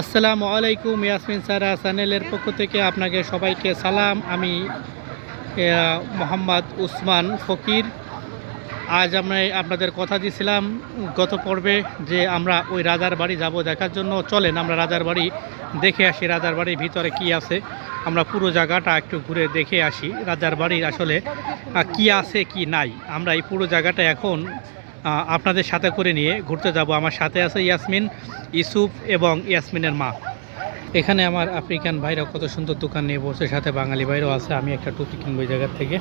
আসসালামু আলাইকুম। ইয়াসমিন সারা চ্যানেলের পক্ষ থেকে আপনাকে সবাইকে সালাম। আমি মোহাম্মদ উসমান ফকির। আজ আমরা আপনাদের কথা দিয়েছিলাম গত পর্বে যে আমরা ওই রাজার বাড়ি যাব দেখার জন্য। চলেন আমরা রাজার বাড়ি দেখে আসি, রাজার বাড়ির ভিতরে কি আছে আমরা পুরো জায়গাটা একটু ঘুরে দেখে আসি। রাজার বাড়ির আসলে কি আছে কি নাই আমরা এই পুরো জায়গাটা এখন আপনাদের সাথে করে নিয়ে ঘুরতে যাব। আমার সাথে আছে ইয়াসমিন, ইউসুফ এবং ইয়াসমিনের মা। এখানে আমার আফ্রিকান ভাইরা কত সুন্দর দোকান নিয়ে বসে, সাথে বাঙালি ভাইরাও আছে। আমি একটা টুপি কিনবো এই জায়গার থেকে,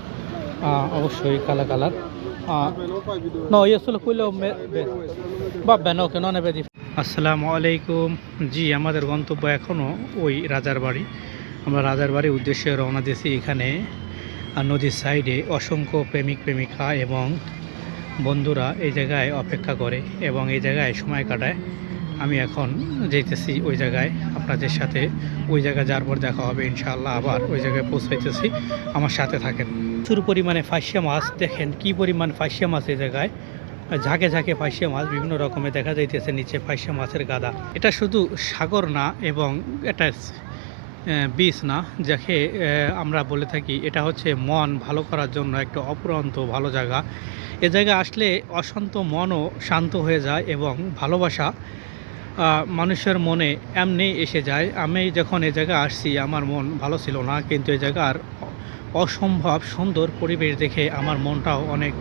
অবশ্যই কালা কালার। আসসালামু আলাইকুম। জি, আমাদের গন্তব্য এখনও ওই রাজার বাড়ি। আমরা রাজার বাড়ির উদ্দেশ্যে রওনা দিয়েছি। এখানে নদীর সাইডে অসংখ্য প্রেমিক প্রেমিকা এবং বন্ধুরা এই জায়গায় অপেক্ষা করে এবং এই জায়গায় সময় কাটায়। আমি এখন যেতেছি ওই জায়গায় আপনাদের সাথে। ওই জায়গায় যাওয়ার পর দেখা হবে ইনশাআল্লাহ। আবার ওই জায়গায় পৌঁছাইতেছি, আমার সাথে থাকেন। প্রচুর পরিমাণে ফাঁসিয়া মাছ, দেখেন কি পরিমাণ ফাঁসিয়া মাছ এই জায়গায়। ঝাঁকে ঝাঁকে ফাঁসিয়া মাছ বিভিন্ন রকমের দেখা যাইতেছে, নিচে ফাঁসিয়া মাছের গাদা। এটা শুধু সাগর না এবং এটা বীজ না, যাকে আমরা বলে থাকি এটা হচ্ছে মন ভালো করার জন্য একটা অপুরন্ত ভালো জায়গা। এ জায়গায় আসলে অশান্ত মনও শান্ত হয়ে যায় এবং ভালোবাসা মানুষের মনে এমনি এসে যায়। আমি যখন এ জায়গায় আসছি আমার মন ভালো ছিল না, কিন্তু এই জায়গার অসম্ভব সুন্দর পরিবেশ দেখে আমার মনটাও অনেক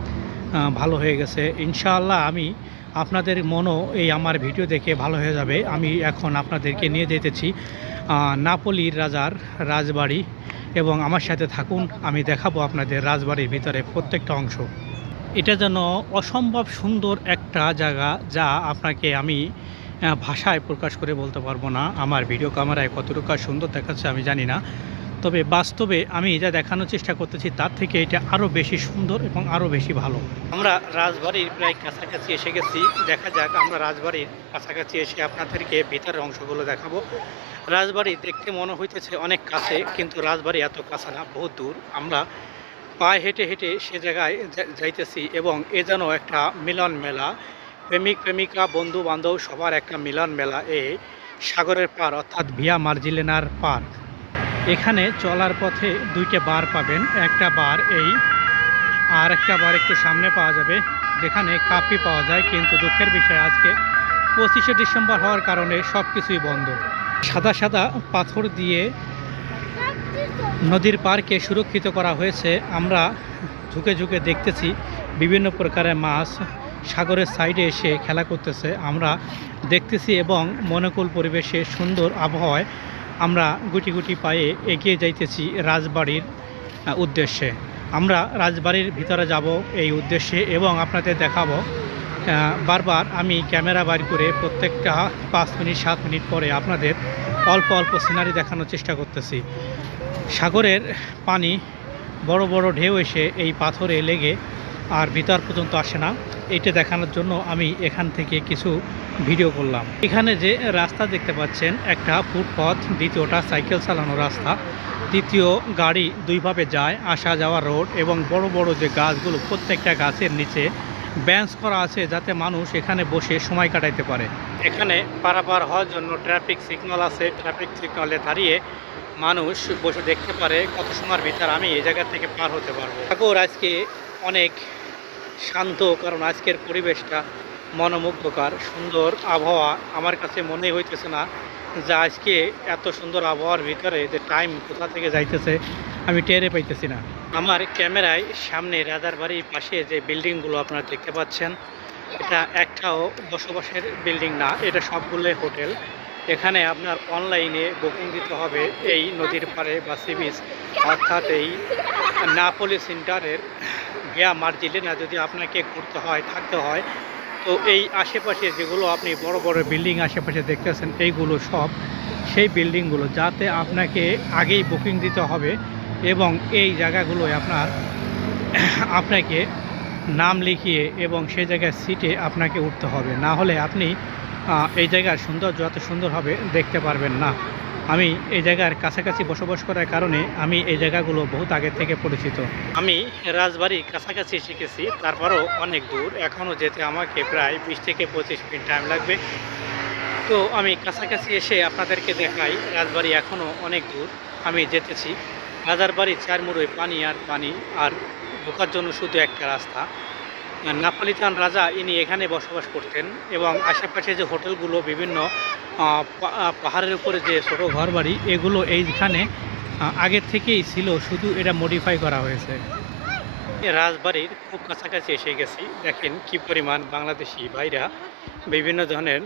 ভালো হয়ে গেছে। ইনশাআল্লাহ আমি আপনাদের মনও এই আমার ভিডিও দেখে ভালো হয়ে যাবে। আমি এখন আপনাদেরকে নিয়ে যেতেছি নাপোলির রাজার রাজবাড়ি এবং আমার সাথে থাকুন। আমি দেখাবো আপনাদের রাজবাড়ির ভিতরে প্রত্যেকটা অংশ। এটা যেন অসম্ভব সুন্দর একটা জায়গা, যা আপনাকে আমি ভাষায় প্রকাশ করে বলতে পারবো না। আমার ভিডিও ক্যামেরায় কতটুকু সুন্দর দেখাচ্ছে আমি জানি না, তবে বাস্তবে আমি যা দেখানোর চেষ্টা করতেছি তার থেকে এটা আরও বেশি সুন্দর এবং আরও বেশি ভালো। আমরা রাজবাড়ির প্রায় কাছাকাছি এসে গেছি। দেখা যাক, আমরা রাজবাড়ির কাছাকাছি এসে আপনাদেরকে ভিতরের অংশগুলো দেখাবো। রাজবাড়ি দেখতে মনে হইতেছে অনেক কাছে, কিন্তু রাজবাড়ি এত কাছে না, বহুত দূর। আমরা পায়ে হেঁটে হেঁটে সে জায়গায় যাইতেছি এবং এ যেন একটা মিলন মেলা। প্রেমিক প্রেমিকা বন্ধু বান্ধব সবার একটা মিলন মেলা এই সাগরের পার, অর্থাৎ ভিয়া মার্জিলেনার পার। এখানে চলার পথে দুইটা বার পাবেন, একটা বার এই আর একটা বার একটু সামনে পাওয়া যাবে, যেখানে কাপি পাওয়া যায়। কিন্তু দুঃখের বিষয় আজকে 25শে ডিসেম্বর হওয়ার কারণে সব কিছুই বন্ধ। সাদা সাদা পাথর দিয়ে নদীর পাড়কে সুরক্ষিত করা হয়েছে। আমরা ঝুঁকে ঝুঁকে দেখতেছি বিভিন্ন প্রকারের মাছ সাগরের সাইডে এসে খেলা করতেছে। আমরা দেখতেছি এবং মনোকূল পরিবেশে সুন্দর আবহাওয়ায় আমরা গুটি গুটি পায়ে এগিয়ে যাইতেছি রাজবাড়ির উদ্দেশ্যে। আমরা রাজবাড়ির ভিতরে যাব এই উদ্দেশ্যে এবং আপনাদের দেখাবো। বারবার আমি ক্যামেরা বাইর করে প্রত্যেকটা 5 মিনিট 7 মিনিট পরে আপনাদের অল্প অল্প সিনারি দেখানোর চেষ্টা করতেছি। সাগরের পানি বড় বড় ঢেউ এসে এই পাথরে লেগে আর ভিতর পর্যন্ত আসে না, এইটা দেখানোর জন্য আমি এখান থেকে কিছু ভিডিও করলাম। এখানে যে রাস্তা দেখতে পাচ্ছেন, একটা ফুটপথ, দ্বিতীয়টা সাইকেল চালানো রাস্তা, তৃতীয় গাড়ি দুইভাবে যায়, আসা যাওয়ার রোড এবং বড় বড় যে গাছগুলো, প্রত্যেকটা গাছের নিচে বেঞ্চ করা আছে যাতে মানুষ এখানে বসে সময় কাটাইতে পারে। এখানে পারাপার হওয়ার জন্য ট্রাফিক সিগন্যাল আছে, ট্রাফিক সিগন্যালে দাঁড়িয়ে মানুষ বসে দেখতে পারে কত সময়ের ভিতর আমি এই জায়গা থেকে পার হতে পারবো। ঠাকুর আজকে অনেক শান্ত, কারণ আজকের পরিবেশটা মনোমুগ্ধকর, সুন্দর আবহাওয়া। আমার কাছে মনে হইতেছে না যে আজকে এত সুন্দর আবহাওয়ার ভিতরে যে টাইম কোথা থেকে যাইতেছে আমি টেরে পাইতেছি না। আমার ক্যামেরায় সামনে রাজার বাড়ির পাশে যে বিল্ডিংগুলো আপনারা দেখতে পাচ্ছেন, এটা একটাও বসবাসের বিল্ডিং না, এটা সবগুলোই হোটেল। এখানে আপনার অনলাইনে বুকিং দিতে হবে এই নদীর পাড়ে বা সি বিচ, অর্থাৎ এই নাপোলি সেন্টারের ভিয়া মার্জিলেনা যদি আপনাকে ঘুরতে হয়, থাকতে হয়, তো এই আশেপাশে যেগুলো আপনি বড় বড় বিল্ডিং আশেপাশে দেখতেছেন, এইগুলো সব সেই বিল্ডিংগুলো, যাতে আপনাকে আগেই বুকিং দিতে হবে এবং এই জায়গাগুলোয় আপনাকে নাম লিখিয়ে এবং সেই জায়গায় সিটে আপনাকে উঠতে হবে, না হলে আপনি এই জায়গার সৌন্দর্য এত সুন্দর হবে দেখতে পারবেন না। আমি এই জায়গার কাছাকাছি বসবাস করার কারণে আমি এই জায়গাগুলো বহুত আগে থেকে পরিচিত। আমি রাজবাড়ির কাছাকাছি শিখেছি, তারপরও অনেক দূর, এখনও যেতে আমাকে প্রায় 20 থেকে 25 মিনিট টাইম লাগবে। তো আমি কাছাকাছি এসে আপনাদেরকে দেখাই রাজবাড়ি এখনও অনেক দূর আমি যেতেছি। রাজারবাড়ির চারমুড়োয় পানি আর পানি, আর ঢোকার জন্য শুধু একটা রাস্তা। নাপোলিতান রাজা ইনি এখানে বসবাস করতেন এবং আশেপাশে যে হোটেলগুলো বিভিন্ন পাহাড়ের উপরে যে ছোটো ঘরবাড়ি এগুলো এইখানে আগের থেকেই ছিল, শুধু এটা মডিফাই করা হয়েছে। রাজবাড়ির খুব কাছাকাছি এসে গেছি, দেখেন কি পরিমাণ বাংলাদেশি ভাইরা বিভিন্ন ধরনের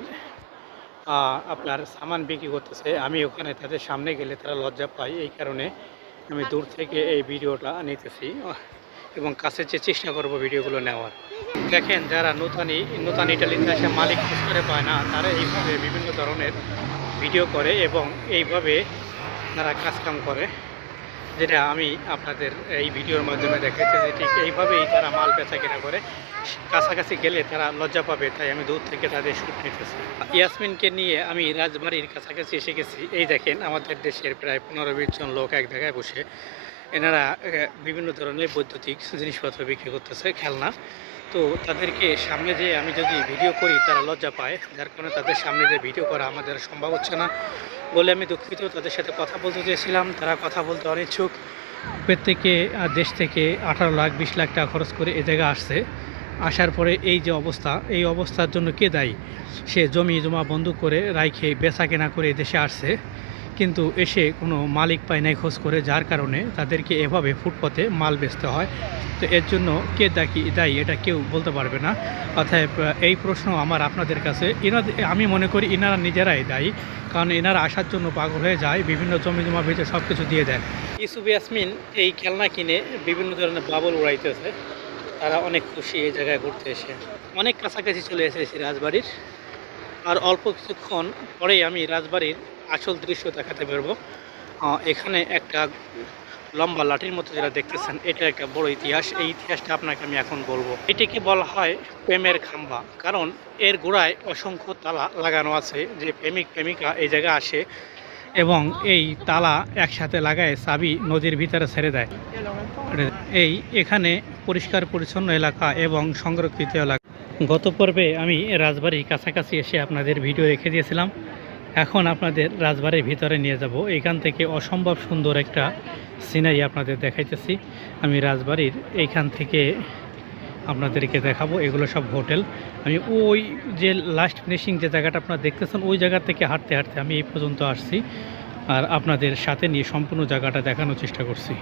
আপনার সামান বিক্রি করতেছে। আমি ওখানে তাদের সামনে গেলে তারা লজ্জা পায়, এই কারণে আমি দূর থেকে এই ভিডিওটা নিতেছি এবং কাছে যে চেষ্টা করব ভিডিওগুলো নেওয়ার। দেখেন যারা নূতন ইটালিতে আসে মালিক খোঁজ করে পায় না, তারা এইভাবে বিভিন্ন ধরনের ভিডিও করে এবং এইভাবে তারা কাজকাম করে, যেটা আমি আপনাদের এই ভিডিওর মাধ্যমে দেখাচ্ছি যে ঠিক এইভাবেই তারা মাল বেচা কেনা করে। কাছাকাছি গেলে তারা লজ্জা পাবে, তাই আমি দূর থেকে তাদের শুট নিতেছি। ইয়াসমিনকে নিয়ে আমি রাজবাড়ির কাছাকাছি এসে গেছি। এই দেখেন আমাদের দেশের প্রায় 15-20 জন লোক এক জায়গায় বসে এনারা বিভিন্ন ধরনের বৈদ্যুতিক জিনিসপত্র বিক্রি করতেছে, খেলনা। তো তাদেরকে সামনে যেয়ে আমি যদি ভিডিও করি তারা লজ্জা পায়, যার কারণে তাদের সামনে যে ভিডিও করা আমাদের সম্ভব হচ্ছে না বলে আমি দুঃখিত। তাদের সাথে কথা বলতে চেয়েছিলাম, তারা কথা বলতে অনিচ্ছুক। প্রত্যেকে দেশ থেকে 18 লাখ 20 লাখ টাকা খরচ করে এ জায়গায় আসছে। আসার পরে এই যে অবস্থা, এই অবস্থার জন্য কে দায়ী? সে জমি জমা বন্ধক করে রাইখে বেচা কেনা করে দেশে আসছে, কিন্তু এসে কোনো মালিক পায় নাই খোঁজ করে, যার কারণে তাদেরকে এভাবে ফুটপথে মাল বেচতে হয়। তো এর জন্য কে দায়ী এটা কেউ বলতে পারবে না। অতএব এই প্রশ্ন আমার আপনাদের কাছে, আমি মনে করি ইনারা নিজেরাই দায়ী, কারণ এনারা আসার জন্য পাগল হয়ে যায়, বিভিন্ন জমি জমা বেচে সব কিছু দিয়ে দেয়। ইউসুফ ইয়াসমিন এই খেলনা কিনে বিভিন্ন ধরনের বাবল উড়াইতেছে, তারা অনেক খুশি এই জায়গায় ঘুরতে এসে। অনেক কাছাকাছি চলে এসেছি রাজবাড়ির, আর অল্প কিছুক্ষণ পরেই আমি রাজবাড়ির আসল দৃশ্য দেখাতে পারবো। এখানে একটা লম্বা লাঠির মতো যেটা দেখতেছেন, এটা একটা বড় ইতিহাস। এই ইতিহাসটা আপনাকে আমি এখন বলবো। এটাকে বলা হয় প্রেমের খাম্বা, কারণ এর গোড়ায় অসংখ্য তালা লাগানো আছে। যে প্রেমিক প্রেমিকা এই জায়গায় আসে এবং এই তালা একসাথে লাগায় চাবি নদীর ভিতরে ছেড়ে দেয়। এখানে পরিষ্কার পরিচ্ছন্ন এলাকা এবং সংরক্ষিত এলাকা। গত পর্বে আমি রাজবাড়ির কাছাকাছি এসে আপনাদের ভিডিও রেখে দিয়েছিলাম, এখন আপনাদের রাজবাড়ির ভিতরে নিয়ে যাব। এখান থেকে অসম্ভব সুন্দর একটা সিনারি আপনাদের দেখাইতেছি। আমি রাজবাড়ির এইখান থেকে আপনাদেরকে দেখাবো। এগুলো সব হোটেল। আমি ওই যে লাস্ট ফিনিশিং যে জায়গাটা আপনারা দেখতেছেন, ওই জায়গা থেকে হাঁটতে হাঁটতে আমি এই পর্যন্ত আসছি, আর আপনাদের সাথে নিয়ে সম্পূর্ণ জায়গাটা দেখানোর চেষ্টা করছি।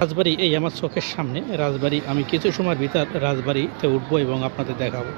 রাজবাড়ি এই আমার চোখের সামনে রাজবাড়ি। আমি কিছু সময়ের ভিতর রাজবাড়িতে উঠবো এবং আপনাদের দেখাবো।